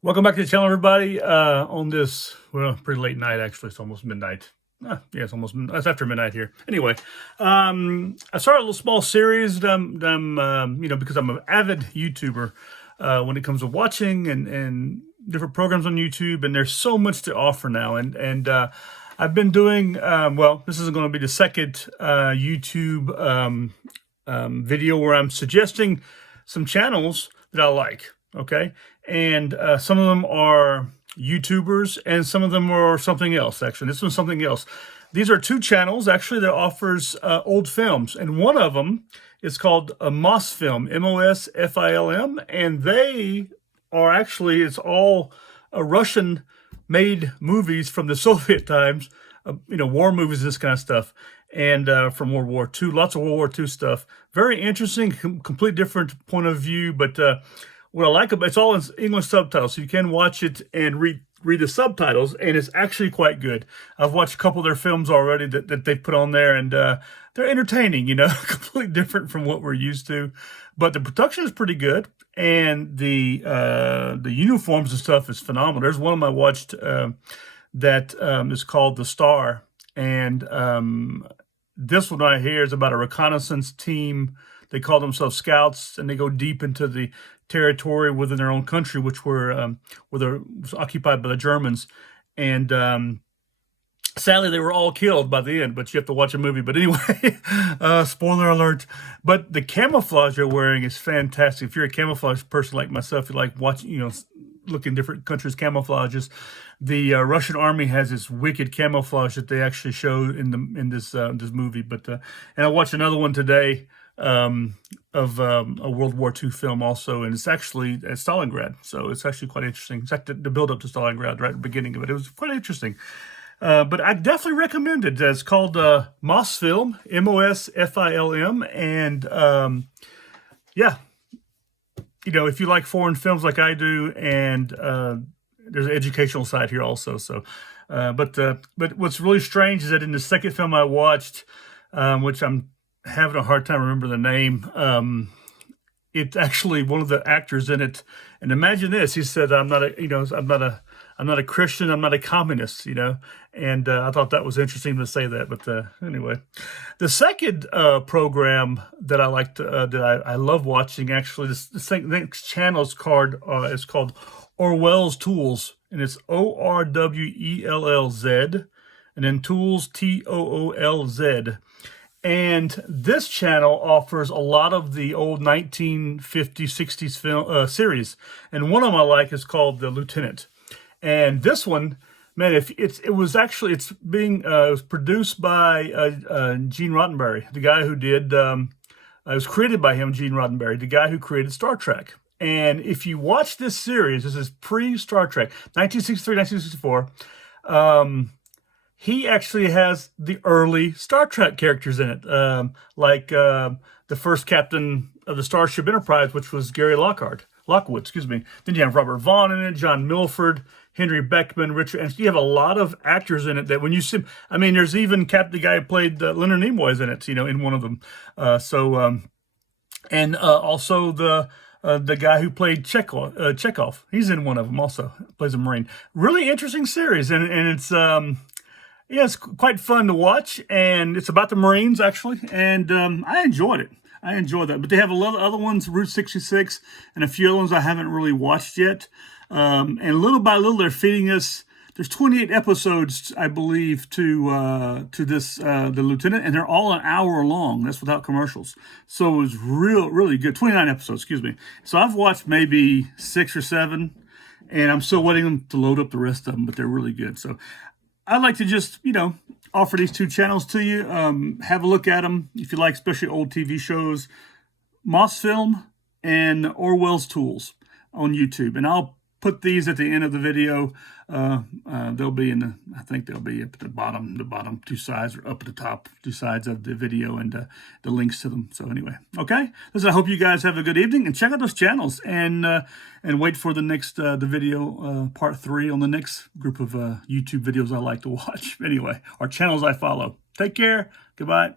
Welcome back to the channel, everybody. On this, well, pretty late night, actually. It's almost midnight. Yeah, it's after midnight here. Anyway, I started a little small series because I'm an avid YouTuber when it comes to watching and different programs on YouTube, and there's so much to offer now. And I've been doing, this is going to be the second YouTube video where I'm suggesting some channels that I like, okay? And some of them are YouTubers, and some of them are something else, actually. This one's something else. These are two channels, actually, that offers old films. And one of them is called Mosfilm, Mosfilm. And they are actually, it's all Russian-made movies from the Soviet times, war movies, this kind of stuff. And from World War II, lots of World War II stuff. Very interesting, complete different point of view, but what I like about it's all in English subtitles, so you can watch it and read the subtitles, and it's actually quite good. I've watched a couple of their films already that they put on there, and they're entertaining, completely different from what we're used to. But the production is pretty good, and the uniforms and stuff is phenomenal. There's one of them I watched that is called The Star, and this one right here is about a reconnaissance team. They call themselves scouts, and they go deep into the territory within their own country, which was occupied by the Germans. And sadly, they were all killed by the end, but you have to watch a movie. But anyway, spoiler alert. But the camouflage they're wearing is fantastic. If you're a camouflage person like myself, you like watching, looking different countries' camouflages. The Russian army has this wicked camouflage that they actually show in this movie. But and I watched another one today of a World War II film also, and it's actually at Stalingrad, so it's actually quite interesting. It's like the build up to Stalingrad right at the beginning of it. It was quite interesting. But I definitely recommend it. It's called Mosfilm, Mosfilm, and yeah, if you like foreign films like I do, and there's an educational side here also. So, but what's really strange is that in the second film I watched, which I'm having a hard time remember the name, it's actually one of the actors in it. And imagine this: he said, "I'm not a Christian. I'm not a communist." And I thought that was interesting to say that. But anyway, the second program that I like that I love watching, actually, this next channel is called Orwell Toolz, and it's ORWELLZ, and then Toolz, TOOLZ. And this channel offers a lot of the old 1950s, 60s film series. And one of them I like is called The Lieutenant. And this one, man, it was produced by Gene Roddenberry, the guy who did, it was created by him, Gene Roddenberry, the guy who created Star Trek. And if you watch this series, this is pre-Star Trek, 1963, 1964, he actually has the early Star Trek characters in it, like the first captain of the Starship Enterprise, which was Gary Lockwood. Then you have Robert Vaughn in it, John Milford, Henry Beckman, Richard, and you have a lot of actors in it that when you see, there's even the guy who played Leonard Nimoy is in it, in one of them. And also the guy who played Chekhov, he's in one of them also, plays a Marine. Really interesting series, and it's yeah, it's quite fun to watch, and it's about the Marines, actually, and I enjoyed it. I enjoyed that. But they have a lot of other ones, Route 66, and a few other ones I haven't really watched yet. And little by little, they're feeding us. There's 28 episodes, I believe, to this, The Lieutenant, and they're all an hour long. That's without commercials. So it was really good. 29 episodes, excuse me. So I've watched maybe 6 or 7, and I'm still waiting them to load up the rest of them, but they're really good. So I'd like to just, offer these two channels to you. Have a look at them if you like, especially old TV shows. Mosfilm and Orwell Toolz on YouTube. And I'll put these at the end of the video. They'll be I think they'll be up at the bottom two sides, or up at the top two sides of the video, and the links to them. So anyway, okay. Listen, I hope you guys have a good evening, and check out those channels, and wait for the next the video part 3 on the next group of YouTube videos I like to watch. Anyway, or channels I follow. Take care. Goodbye.